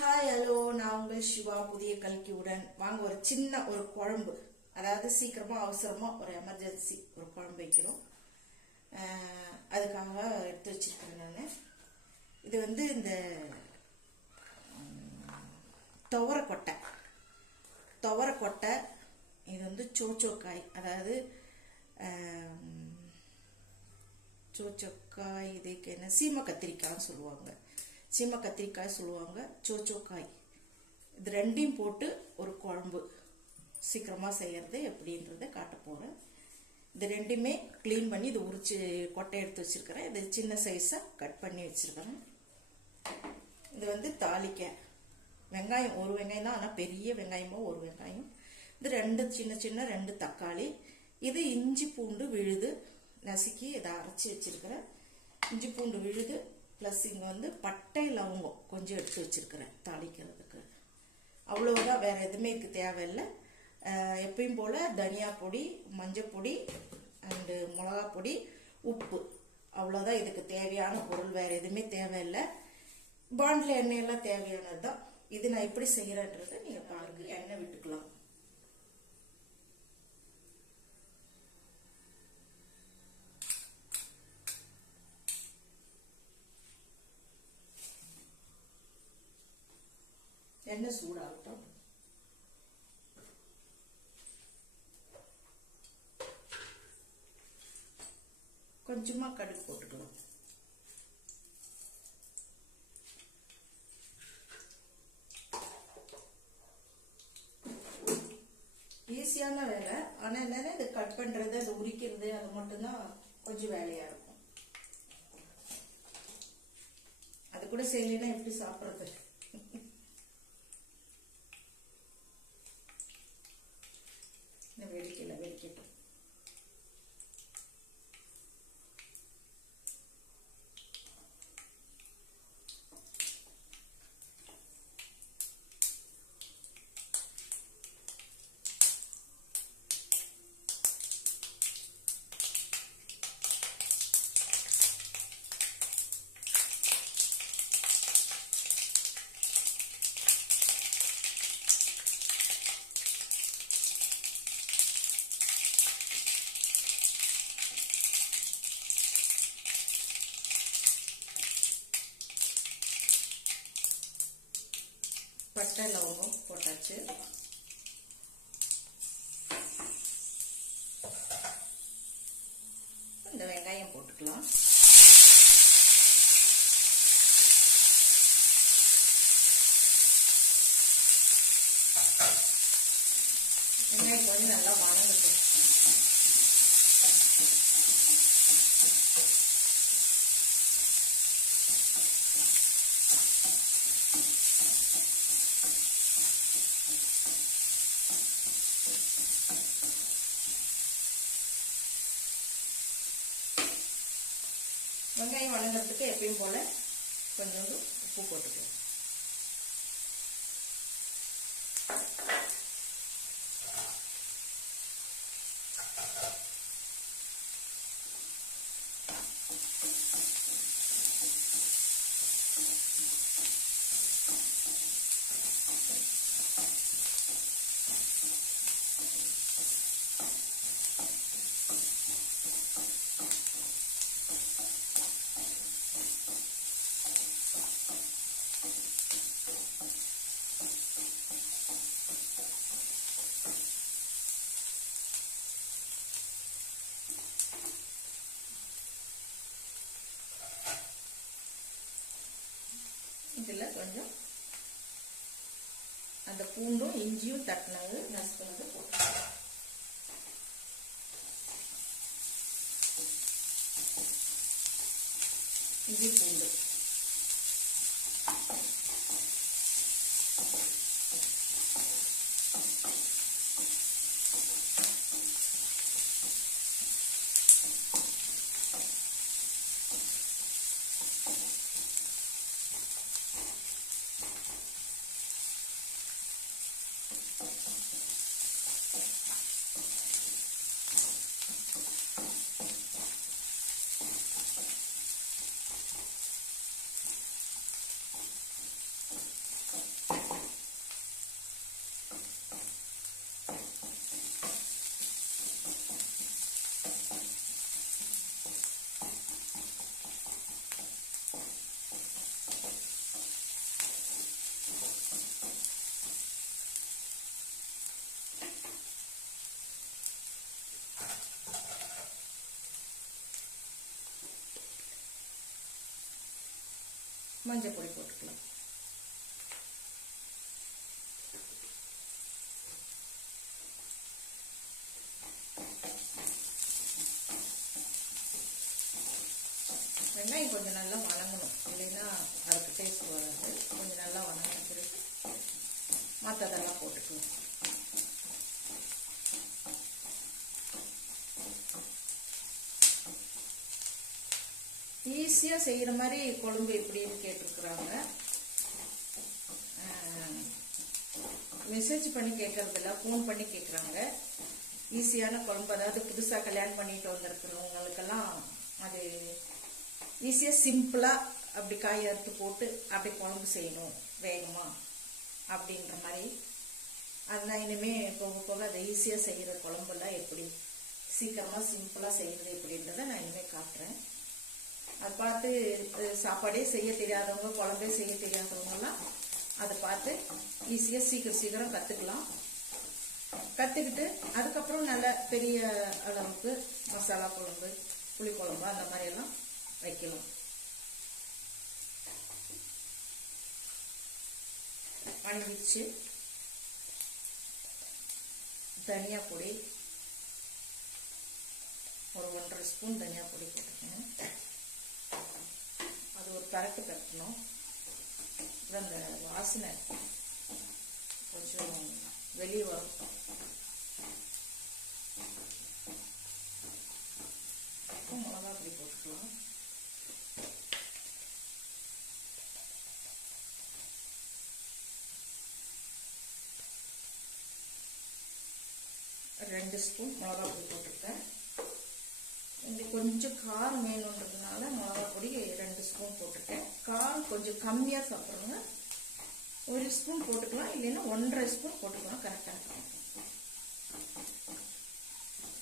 Hi hello, நான் உங்கள் சிவா. புதிய கல்கியுடன் வாங்க ஒரு சின்ன ஒரு குழம்பு, அதாவது சீக்கிரமா அவசரமா ஒரு எமர்ஜென்சி ஒரு குழம்பு வைக்கிறோம். அதுக்காக எடுத்து வச்சிருக்கேன் நான். இது வந்து இந்த துவரக்கொட்டை, இது வந்து சோச்சோக்காய், அதாவது சோச்சோக்காய், இதுக்கு என்ன சீம கத்திரிக்காய்ன்னு சொல்லுவாங்க. சீம கத்திரிக்காய் சொல்லுவாங்க, சோச்சோக்காய். இது ரெண்டையும் போட்டு ஒரு குழம்பு சீக்கிரமாக செய்கிறது எப்படின்றத காட்ட போகிறேன். இது ரெண்டுமே க்ளீன் பண்ணி இது உரிச்சு கொட்டை எடுத்து வச்சுருக்கிறேன். இது சின்ன சைஸாக கட் பண்ணி வச்சுருக்கிறேன். இது வந்து தாளிக்க வெங்காயம், ஒரு வெங்காயம் தான், ஆனால் பெரிய வெங்காயமோ ஒரு வெங்காயம். இது ரெண்டு சின்ன தக்காளி. இது இஞ்சி பூண்டு விழுது நசுக்கி இதை அரைச்சி வச்சிருக்கிறேன். இஞ்சி பூண்டு விழுது ப்ளஸ் இங்கே வந்து பட்டை லவங்கம் கொஞ்சம் எடுத்து வச்சிருக்கிறேன் தாளிக்கிறதுக்கு. அவ்வளோதான், வேற எதுவுமே இதுக்கு தேவையில்லை. எப்பயும் போல தனியா பொடி, மஞ்சள் பொடி அண்டு மிளகா பொடி, உப்பு, அவ்வளோதான் இதுக்கு தேவையான பொருள். வேற எதுவுமே தேவையில்லை. பாண்டில் எண்ணெயெல்லாம் தேவையானது தான். இது நான் எப்படி செய்யறேன்றதை நீங்க பாருங்க. எண்ணெய் விட்டுக்கலாம். எண்ணெய் சூடாகட்டும். கொஞ்சமா கடுகு போட்டுக்கலாம். ஈஸியான வேலை, ஆனா என்னன்னா இது கட் பண்றது, அது உரிக்கிறது, அது மட்டும்தான் கொஞ்சம் வேலையா இருக்கும். அது கூட செய்யலைன்னா எப்படி சாப்பிடுறது? வெடிக்கட்டும். பட்டை லவங்கம் போட்டாச்சு. இந்த வெங்காயம் போட்டுக்கலாம். வெங்காயம் கொஞ்சம் நல்லா வணங்கட்டும். வெங்காயம் வணங்குறதுக்கு எப்பயும் போல கொஞ்சோண்டு உப்பு போட்டுக்கலாம். இதில் கொஞ்சம் அந்த பூண்டும் இஞ்சியும் தட்டினது நசுக்கிறது போட்டுக்கலாம். இஞ்சி பூண்டு மஞ்சள் பொடி போட்டுக்கலாம். வெங்காயம் கொஞ்சம் நல்லா வணங்கணும், இல்லைன்னா அதுக்கு டேஸ்ட் வராது. கொஞ்சம் நல்லா வணங்கின பிறகு மற்றதெல்லாம் போட்டுக்கலாம். ஈஸியாக செய்கிற மாதிரி குழம்பு எப்படின்னு கேட்டிருக்கிறாங்க. மெசேஜ் பண்ணி கேட்கறதில்ல, ஃபோன் பண்ணி கேட்குறாங்க. ஈஸியான குழம்பு, அதாவது புதுசாக கல்யாணம் பண்ணிட்டு வந்திருக்கிறவங்களுக்கெல்லாம் அது ஈஸியாக சிம்பிளாக அப்படி காய் அறுத்து போட்டு அப்படி குழம்பு செய்யணும் வேகமாக அப்படின்ற மாதிரி. அதெல்லாம் இனிமேல் போக போக அதை ஈஸியாக செய்கிற குழம்பெல்லாம் எப்படி சீக்கிரமாக சிம்பிளாக செய்கிறது எப்படின்றத நான் இனிமேல் காட்டுறேன். அதை பார்த்து சாப்பாடே செய்ய தெரியாதவங்க, குழம்பே செய்ய தெரியாதவங்கலாம் அதை பார்த்து ஈஸியாக சீக்கிரம் கற்றுக்கலாம். கற்றுக்கிட்டு அதுக்கப்புறம் நல்ல பெரிய அளவுக்கு மசாலா குழம்பு, புளிக்குழம்பு அந்த மாதிரியெல்லாம் வைக்கலாம். வணங்கிடுச்சு. தனியா பொடி ஒரு 1.5 ஸ்பூன் தனியா பொடி போட்டுக்கணும். அது ஒரு பரட்டு கட்டணும். அப்புறம் அந்த வாசனை கொஞ்சம் வெளியே வரும். மிளகா பொடி போட்டுக்கலாம். ரெண்டு ஸ்பூன் மிளகா பொடி போட்டுருக்கேன். இது கொஞ்சம் காரம் வேணுன்றதுனால மிளகா பொடி 2 ஸ்பூன் போட்டுருக்கேன். காரம் கொஞ்சம் கம்மியாக சாப்பிட்றவங்க 1 ஸ்பூன் போட்டுக்கலாம், இல்லைன்னா 1.5 ஸ்பூன் போட்டுக்கலாம், கரெக்டாக இருக்கும்.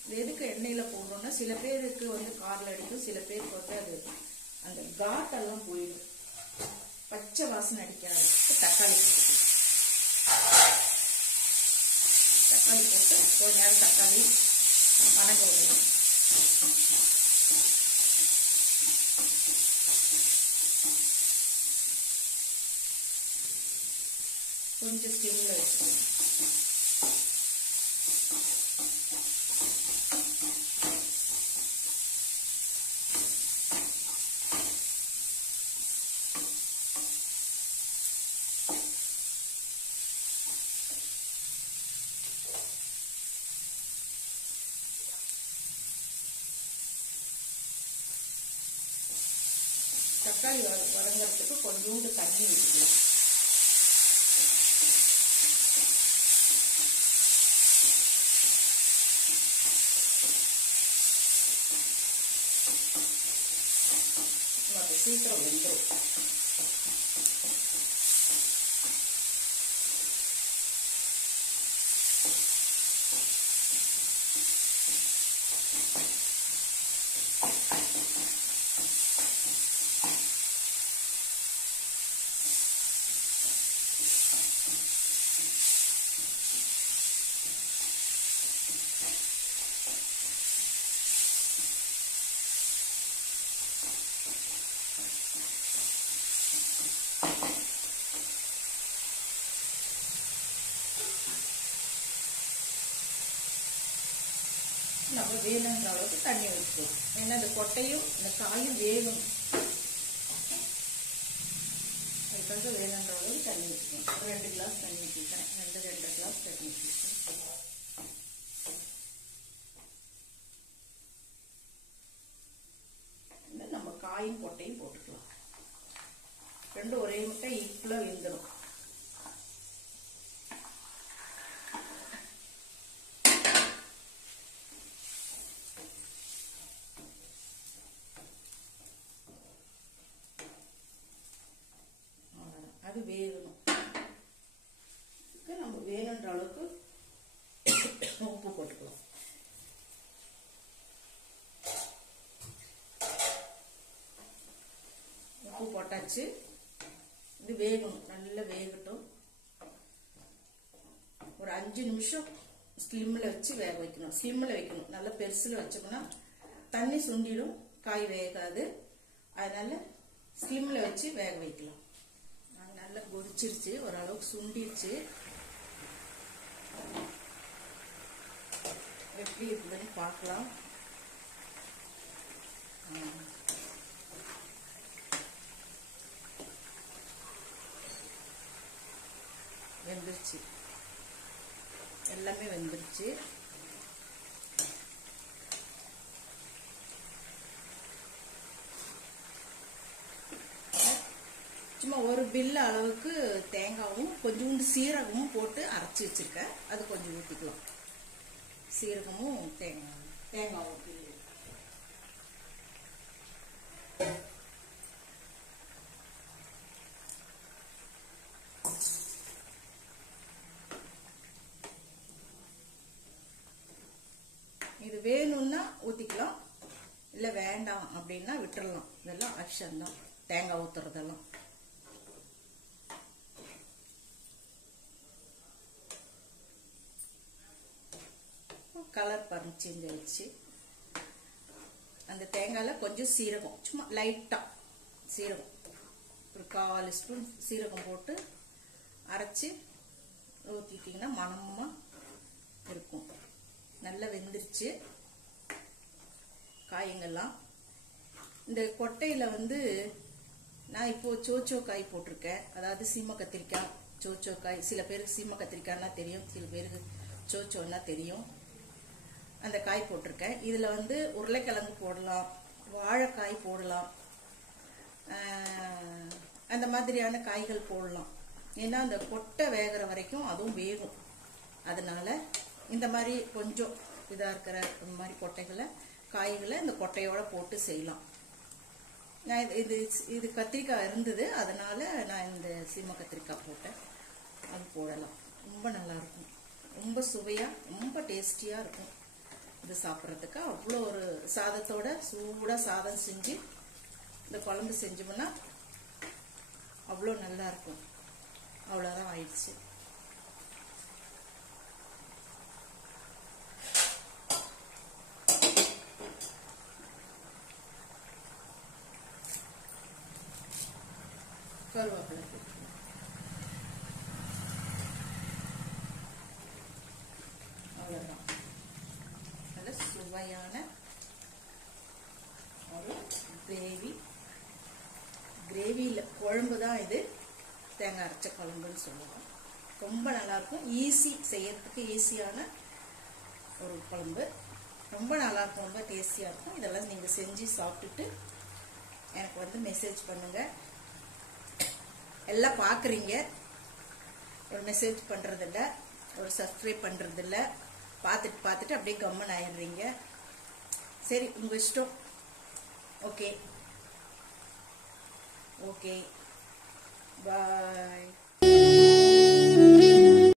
இது எதுக்கு எண்ணெயில் போடுறோம்னா சில பேருக்கு வந்து காரில் அடிக்கும், சில பேருக்கு வந்து அது அந்த காட்டெல்லாம் போயிடும், பச்சை வாசனை அடிக்காது. தக்காளி போட்டுக்கலாம். தக்காளி போட்டு கொஞ்ச நேரம் தக்காளி வணங்க விடணும். கொஞ்சம் ஸ்டீம்ல வச்சுக்கணும். தக்காளி வதங்கிறதுக்கு கொஞ்சோண்டு தண்ணி ஊற்றிக்கலாம். அது சீக்கிரம் வெந்துடும். நம்ம வேணுன்ற அளவுக்கு தண்ணி ஊற்றிக்கலாம். ஏன்னா இந்த கொட்டையும் இந்த காயும் வேகும், அதுக்காக வேணுன்ற அளவுக்கு தண்ணி ஊற்றிக்கலாம். 2 கிளாஸ் தண்ணி ஊற்றிக்கிறேன். 2 கிளாஸ் தண்ணி ஊற்றிக்கிறேன். நம்ம காயும் கொட்டையும் போட்டுக்கலாம். ரெண்டும் ஒரே முட்டை ஈக்குவலா வெந்துடும். அது வேகணும். நம்ம வேணுன்ற அளவுக்கு உப்பு போட்டுக்கலாம். உப்பு போட்டாச்சு. இது வேகணும், நல்லா வேகட்டும். ஒரு 5 நிமிஷம் ஸ்லிம்ல வச்சு வேக வைக்கணும். ஸ்லிம்ல வைக்கணும். நல்லா பெருசுல வச்சோம்னா தண்ணி சுண்டிடும், காய் வேகாது. அதனால ஸ்லிம்ல வச்சு வேக வைக்கலாம். நல்லா கொதிச்சிருச்சு, ஓரளவுக்கு சுண்டிருச்சு. எப்படி இருக்குதுன்னு பார்க்கலாம். வெந்துருச்சு, எல்லாமே வெந்துருச்சு. சும்மா ஒரு பில்ல அளவுக்கு தேங்காவும் கொஞ்சோண்டு சீரகமும் போட்டு அரைச்சி வச்சிருக்கேன். அது கொஞ்சம் ஊற்றிக்கலாம். சீரகமும் தேங்காவும் இது வேணும்னா ஊற்றிக்கலாம், இல்லை வேண்டாம் அப்படின்னா விட்டுறலாம். இதெல்லாம் ஆப்ஷன் தான், தேங்காய் ஊற்றுறதெல்லாம். கலர் பாருங்க சேஞ்ச் ஆயிடுச்சு. அந்த தேங்காயில் கொஞ்சம் சீரகம், சும்மா லைட்டாக சீரகம், ஒரு 1/4 ஸ்பூன் சீரகம் போட்டு அரைச்சி ஊற்றிட்டிங்கன்னா மணமாக இருக்கும். நல்லா வெந்துருச்சு காய்ங்கெல்லாம். இந்த கொட்டையில் வந்து நான் இப்போது சோச்சோ காய் போட்டிருக்கேன். அதாவது சீம கத்திரிக்காய், சோச்சோ காய். சில பேருக்கு சீம கத்திரிக்காய்னா தெரியும், சில பேருக்கு சோச்சோன்னா தெரியும். அந்த காய் போட்டிருக்கேன். இதில் வந்து உருளைக்கிழங்கு போடலாம், வாழைக்காய் போடலாம், அந்த மாதிரியான காய்கள் போடலாம். ஏன்னா அந்த கொட்டை வேகிற வரைக்கும் அதுவும் வேகும். அதனால இந்த மாதிரி கொஞ்சம் இதாக இருக்கிற இந்த மாதிரி கொட்டைகளை காய்களை இந்த கொட்டையோட போட்டு செய்யலாம். நான் இது கத்திரிக்காய் இருந்தது, அதனால நான் இந்த சீம கத்திரிக்காய் போட்டேன். அது போடலாம். ரொம்ப நல்லாயிருக்கும், ரொம்ப சுவையாக, ரொம்ப டேஸ்டியாக இருக்கும். இது சாப்பிட்றதுக்கு அவ்வளோ ஒரு சாதத்தோட சூடாக சாதம் செஞ்சு இந்த குழம்பு செஞ்சோம்னா அவ்வளோ நல்லா இருக்கும். அவ்வளோதான் ஆயிடுச்சு. கருவேப்பிலை அவ்வளோதான். நல்ல சுவையான ஒரு கிரேவியில் குழம்பு தான் இது. தேங்காய் அரைச்ச குழம்புன்னு சொல்லுவோம். ரொம்ப நல்லாயிருக்கும். ஈஸி செய்யறதுக்கு, ஈஸியான ஒரு குழம்பு. ரொம்ப நல்லாயிருக்கும், ரொம்ப டேஸ்டியாக இருக்கும். இதெல்லாம் நீங்கள் செஞ்சு சாப்பிட்டுட்டு எனக்கு வந்து மெசேஜ் பண்ணுங்கள். எல்லாம் பார்க்குறீங்க, ஒரு மெசேஜ் பண்ணுறதில்ல, ஒரு சப்ஸ்கிரைப் பண்ணுறதில்ல. பார்த்துட்டு அப்படியே கம்மன் ஆயிடுறீங்க. சரி, உங்கள் இஷ்டம். ஓகே, பாய்.